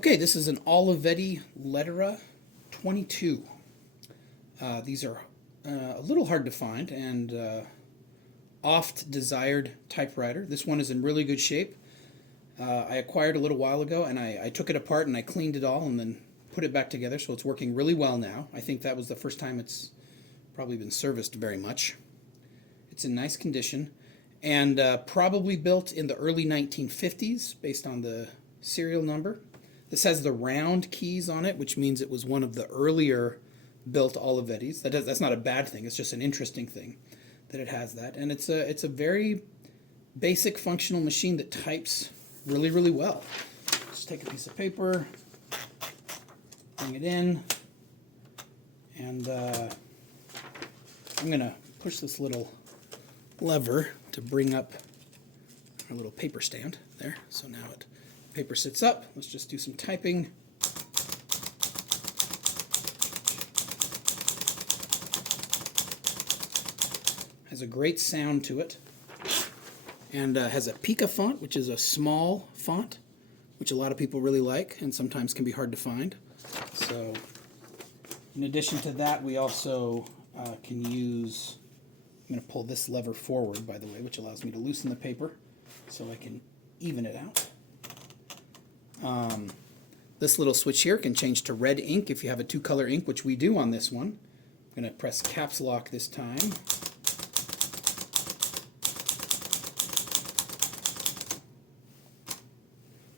Okay, this is an OLivetti Lettera 22. These are a little hard to find and oft desired typewriter. This one is in really good shape. I acquired a little while ago and I took it apart and I cleaned it all and then put it back together, so it's working really well now. I think that was the first time it's probably been serviced very much. It's in nice condition and probably built in the early 1950s based on the serial number. This has the round keys on it, which means it was one of the earlier built OLivettis. That's not a bad thing. It's just an interesting thing that it has that. And it's a very basic functional machine that types really, really well. Just take a piece of paper, bring it in, and I'm going to push this little lever to bring up our little paper stand there. So now paper sits up. Let's just do some typing. Has a great sound to it, and has a Pica font, which is a small font, which a lot of people really like and sometimes can be hard to find. So in addition to that, we also can use, I'm going to pull this lever forward, by the way, which allows me to loosen the paper so I can even it out. This little switch here can change to red ink if you have a two-color ink, which we do on this one. I'm going to press caps lock this time.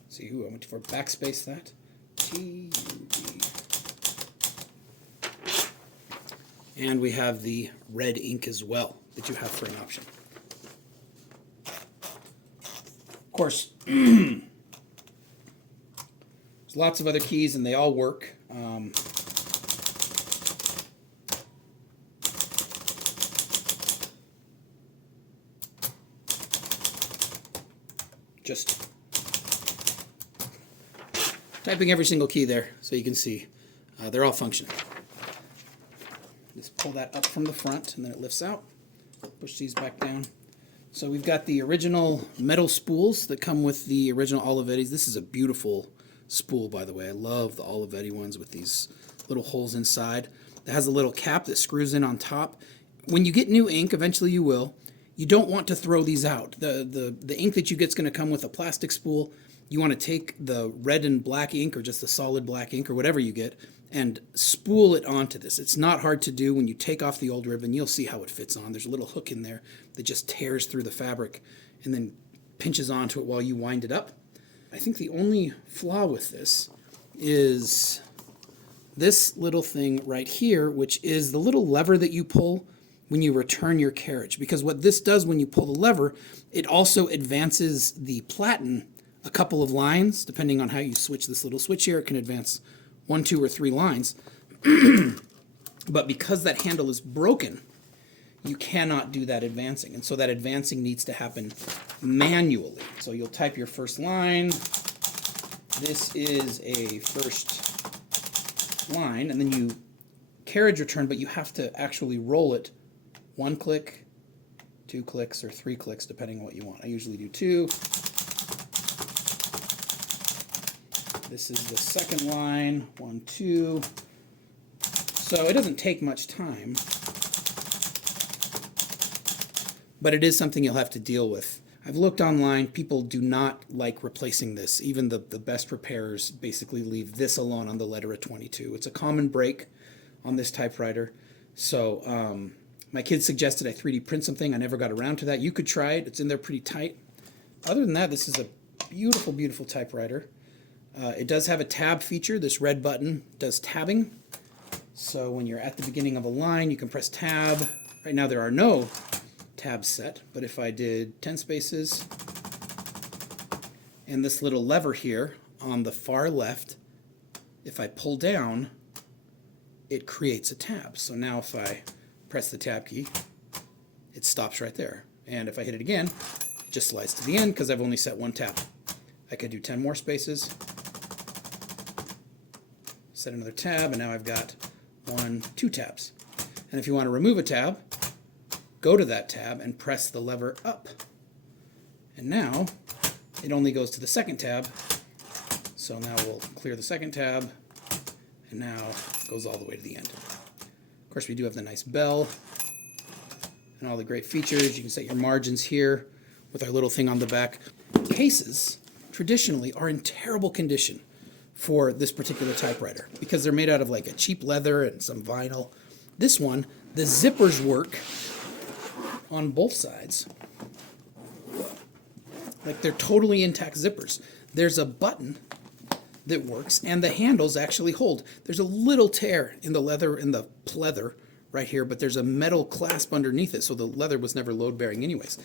See who I went for backspace that. T-U-D. And we have the red ink as well that you have for an option. Of course, there's lots of other keys and they all work. Just typing every single key there so you can see they're all functioning. Just pull that up from the front and then it lifts out. Push these back down. So we've got the original metal spools that come with the original OLivettis. This is a beautiful spool, by the way. I love the OLivetti ones with these little holes inside. It has a little cap that screws in on top. When you get new ink, eventually you will, you don't want to throw these out. The ink that you get is going to come with a plastic spool. You want to take the red and black ink or just the solid black ink or whatever you get and spool it onto this. It's not hard to do. When you take off the old ribbon, you'll see how it fits on. There's a little hook in there that just tears through the fabric and then pinches onto it while you wind it up. I think the only flaw with this is this little thing right here, which is the little lever that you pull when you return your carriage. Because what this does when you pull the lever, it also advances the platen a couple of lines. Depending on how you switch this little switch here, it can advance 1, 2, or 3 lines. But because that handle is broken, you cannot do that advancing. And so that advancing needs to happen manually. So you'll type your first line. This is a first line. And then you carriage return, but you have to actually roll it 1 click, 2 clicks, or 3 clicks, depending on what you want. I usually do 2. This is the second line, 1, 2. So it doesn't take much time, but it is something you'll have to deal with. I've looked online. People do not like replacing this. Even the best repairers basically leave this alone on the Lettera 22. It's a common break on this typewriter. So my kids suggested I 3D print something. I never got around to that. You could try it. It's in there pretty tight. Other than that, this is a beautiful, beautiful typewriter. It does have a tab feature. This red button does tabbing. So when you're at the beginning of a line, you can press tab. Right now there are no tabs set, but if I did 10 spaces and this little lever here on the far left, if I pull down, it creates a tab. So now if I press the tab key, it stops right there. And if I hit it again, it just slides to the end because I've only set 1 tab. I could do 10 more spaces, set another tab, and now I've got 1, 2 tabs. And if you want to remove a tab, go to that tab and press the lever up. And now it only goes to the second tab, So now we'll clear the second tab, and now it goes all the way to the end. Of course, we do have the nice bell and all the great features. You can set your margins here with our little thing on the back. Cases, traditionally, are in terrible condition for this particular typewriter because they're made out of like a cheap leather and some vinyl. This one, the zippers work on both sides. Like they're totally intact zippers. There's a button that works, and the handles actually hold. There's a little tear in the leather, in the pleather right here, but there's a metal clasp underneath it, so the leather was never load-bearing anyways.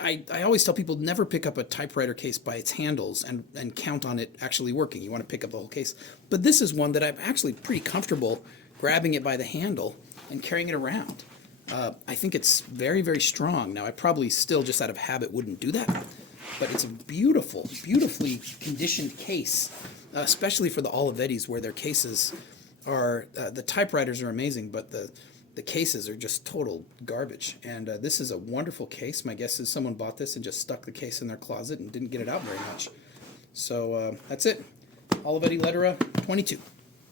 I always tell people never pick up a typewriter case by its handles and count on it actually working. You want to pick up the whole case. But this is one that I'm actually pretty comfortable grabbing it by the handle and carrying it around. I think it's very, very strong. Now, I probably still, just out of habit, wouldn't do that. But it's a beautiful, beautifully conditioned case, especially for the OLivettis, where their cases are, the typewriters are amazing, but the cases are just total garbage. And this is a wonderful case. My guess is someone bought this and just stuck the case in their closet and didn't get it out very much. So that's it. OLivetti Lettera 22.